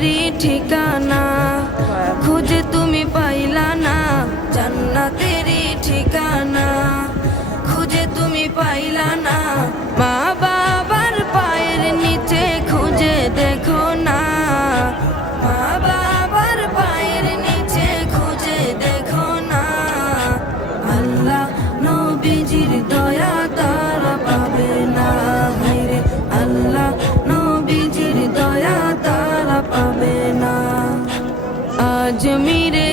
জান্নাতেরই ঠিকানা, খুঁজে তুমি পাইলা না জান্নাতেরই ঠিকানা, খুঁজে তুমি পাইলা না। মা বাবার পায়ের নিচে খুঁজে দেখো না, মা বাবার পায়ের নিচে খুঁজে দেখো না। আল্লাহ নবীজির দয়া তারা পাবে না, হায়রে আল্লাহ নবীজির দয়া তারা পাবে না। আজমিরে